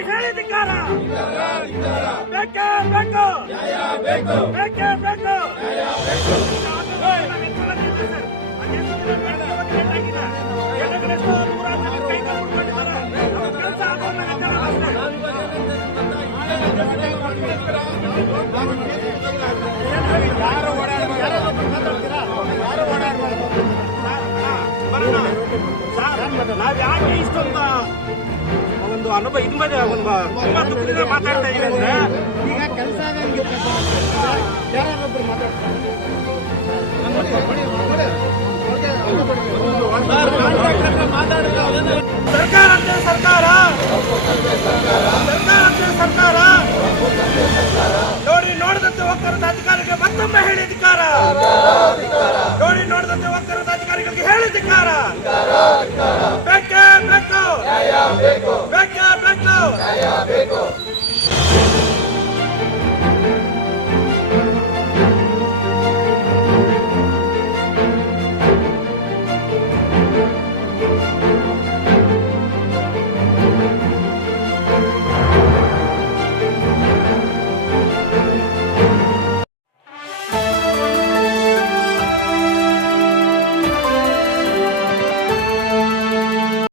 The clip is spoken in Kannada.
ಅಧಿಕಾರಿಗೆ ಹೇಳಿದಿಕ್ಕಾರ ಬೇಕೇ ಬೇಕು ಬೇಕೇ ಬೇಕು ನಾವ್ ಯಾಕೆ ಇಷ್ಟೊಂದ ಒಂದು ಅನುಭವ ಇದ್ ಮೇಲೆ ಒಂದು ತುಂಬಾ ದುಃಖದಿಂದ ಮಾತಾಡ್ತಾ ಇದೀವಿ ಅಂದ್ರೆ ಈಗ ಕೆಲಸ ಯಾರೊಬ್ಬರು ಸರ್ಕಾರ ಅಂತ ಸರ್ಕಾರ ನೋಡಿ ನೋಡಿದಂತೆ ಹೋಗ್ತಾರದ ಅಧಿಕಾರಿಗೆ ಮತ್ತೊಮ್ಮೆ ಹೇಳಿದಿಕ್ಕಾರ ನೋಡಿ ನೋಡಿದಂತೆ ಹೋಗ್ತಾರದ ಅಧಿಕಾರಿಗಳಿಗೆ ಹೇಳಿದಿಕ್ಕಾರ ಬೇಕೇ ಬೇಕು ಬೇಕೇ ಬೇಕು